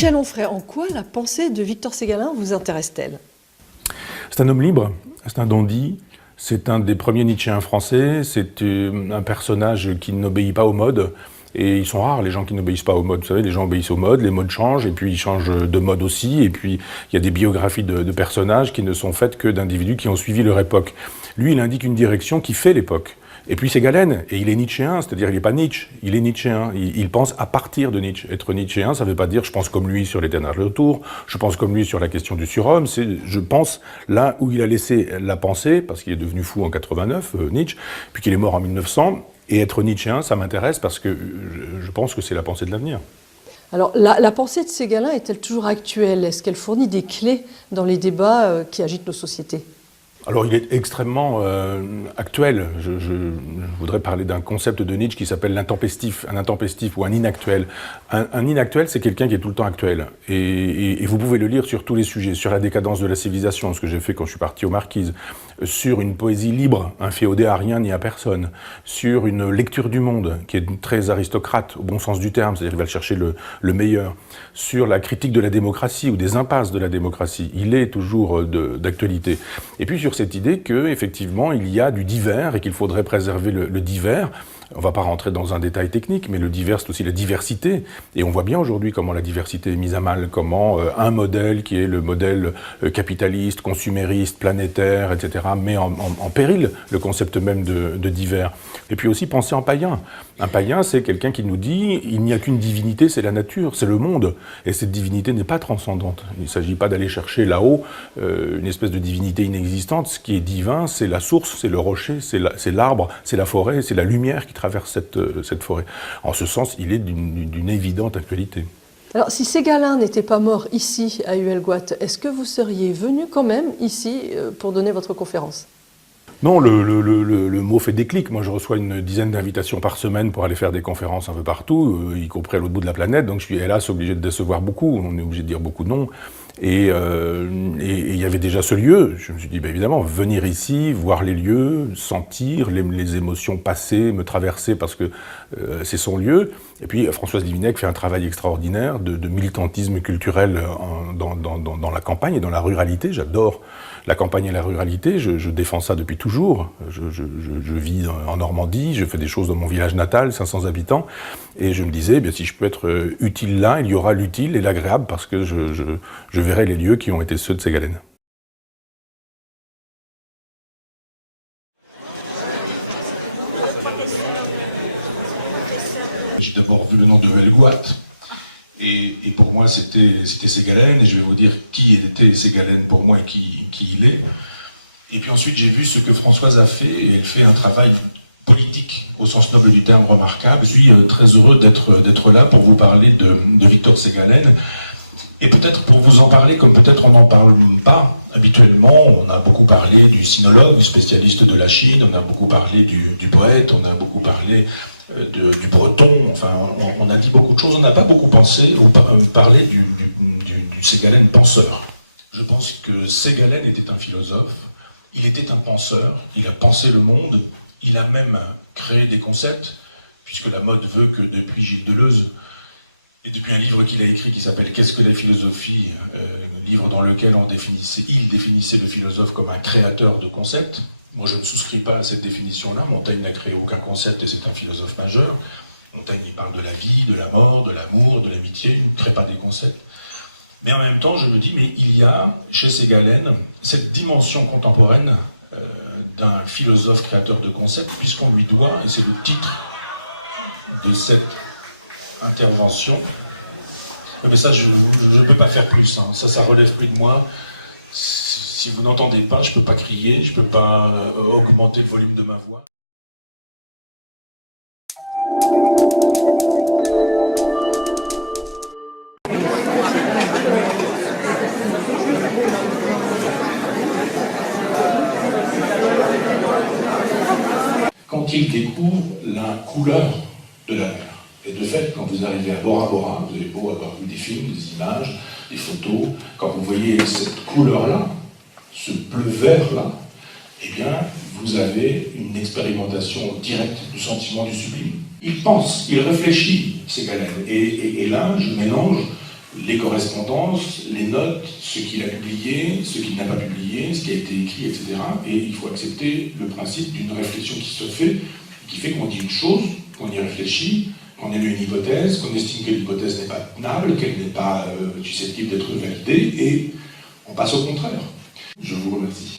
Michel Onfray, en quoi la pensée de Victor Ségalen vous intéresse-t-elle? C'est un homme libre, c'est un dandy, c'est un des premiers Nietzschéens français, c'est un personnage qui n'obéit pas aux modes. Et ils sont rares, les gens qui n'obéissent pas aux modes. Vous savez, les gens obéissent aux modes, les modes changent, et puis ils changent de mode aussi. Et puis, il y a des biographies de personnages qui ne sont faites que d'individus qui ont suivi leur époque. Lui, il indique une direction qui fait l'époque. Et puis c'est Galen, et il est nietzschéen, c'est-à-dire il n'est pas Nietzsche, il est nietzschéen. Il pense à partir de Nietzsche. Être nietzschéen, ça ne veut pas dire je pense comme lui sur l'éternel retour, je pense comme lui sur la question du surhomme, c'est je pense là où il a laissé la pensée, parce qu'il est devenu fou en 89, Nietzsche, puis qu'il est mort en 1900, et être nietzschéen, ça m'intéresse parce que je pense que c'est la pensée de l'avenir. Alors, la pensée de Ségalen est-elle toujours actuelle? Est-ce qu'elle fournit des clés dans les débats qui agitent nos sociétés? Alors il est extrêmement actuel. Je voudrais parler d'un concept de Nietzsche qui s'appelle l'intempestif, un intempestif ou un inactuel. Un inactuel, c'est quelqu'un qui est tout le temps actuel. Et vous pouvez le lire sur tous les sujets, sur la décadence de la civilisation, ce que j'ai fait quand je suis parti aux Marquises, sur une poésie libre, inféodée à rien ni à personne, sur une lecture du monde qui est très aristocrate au bon sens du terme, c'est-à-dire qu'il va chercher le meilleur, sur la critique de la démocratie ou des impasses de la démocratie. Il est toujours d'actualité. Et puis sur cette idée qu'effectivement, il y a du divers et qu'il faudrait préserver le divers. On ne va pas rentrer dans un détail technique, mais le divers, c'est aussi la diversité. Et on voit bien aujourd'hui comment la diversité est mise à mal, comment un modèle qui est le modèle capitaliste, consumériste, planétaire, etc., met en péril le concept même de divers. Et puis aussi penser en païen. Un païen, c'est quelqu'un qui nous dit il n'y a qu'une divinité, c'est la nature, c'est le monde. Et cette divinité n'est pas transcendante. Il ne s'agit pas d'aller chercher là-haut une espèce de divinité inexistante. Ce qui est divin, c'est la source, c'est le rocher, c'est l'arbre, c'est la forêt, c'est la lumière qui traverse cette forêt. En ce sens, il est d'une évidente actualité. Alors, si Ségalen n'était pas mort ici, à Huelgoat, est-ce que vous seriez venu quand même ici pour donner votre conférence? Non, le mot fait déclic. Moi, je reçois une dizaine d'invitations par semaine pour aller faire des conférences un peu partout, y compris à l'autre bout de la planète. Donc, je suis hélas obligé de décevoir beaucoup. On est obligé de dire beaucoup de non. Et il y avait déjà ce lieu. Je me suis dit, évidemment, venir ici, voir les lieux, sentir les émotions passer, me traverser parce que c'est son lieu. Et puis, Françoise Divinec fait un travail extraordinaire de militantisme culturel dans la campagne et dans la ruralité. J'adore la campagne et la ruralité. Je défends ça depuis toujours. Je vis en Normandie, je fais des choses dans mon village natal, 500 habitants. Et je me disais, si je peux être utile là, il y aura l'utile et l'agréable parce que je verrai les lieux qui ont été ceux de Ségalen. J'ai d'abord vu le nom de Huelgoat, et pour moi c'était Ségalen, et je vais vous dire qui était Ségalen pour moi et qui il est. Et puis ensuite j'ai vu ce que Françoise a fait, et elle fait un travail politique au sens noble du terme remarquable. Je suis très heureux d'être là pour vous parler de Victor Ségalen. Et peut-être pour vous en parler, comme peut-être on n'en parle pas habituellement, on a beaucoup parlé du sinologue, spécialiste de la Chine, on a beaucoup parlé du poète, on a beaucoup parlé du breton, enfin on a dit beaucoup de choses, on n'a pas beaucoup pensé ou parlé du Ségalen penseur. Je pense que Ségalen était un philosophe, il était un penseur, il a pensé le monde, il a même créé des concepts, puisque la mode veut que depuis Gilles Deleuze, et depuis un livre qu'il a écrit qui s'appelle « Qu'est-ce que la philosophie ?», livre dans lequel il définissait le philosophe comme un créateur de concepts. Moi, je ne souscris pas à cette définition-là. Montaigne n'a créé aucun concept et c'est un philosophe majeur. Montaigne, il parle de la vie, de la mort, de l'amour, de l'amitié, il ne crée pas des concepts. Mais en même temps, je me dis, mais il y a, chez Ségalen, cette dimension contemporaine d'un philosophe créateur de concepts, puisqu'on lui doit, et c'est le titre de cette intervention. Mais ça, je ne peux pas faire plus. Hein. Ça relève plus de moi. Si vous n'entendez pas, je ne peux pas crier, je ne peux pas augmenter le volume de ma voix. Quand il découvre la couleur de la mer. Et de fait, quand vous arrivez à Bora Bora, vous avez beau avoir vu des films, des images, des photos, quand vous voyez cette couleur-là, ce bleu vert-là, eh bien, vous avez une expérimentation directe du sentiment du sublime. Il pense, il réfléchit, Ségalen. Et là, je mélange les correspondances, les notes, ce qu'il a publié, ce qu'il n'a pas publié, ce qui a été écrit, etc. Et il faut accepter le principe d'une réflexion qui se fait, qui fait qu'on dit une chose, qu'on y réfléchit, qu'on émet une hypothèse, qu'on estime que l'hypothèse n'est pas tenable, qu'elle n'est pas susceptible d'être validée, et on passe au contraire. Je vous remercie.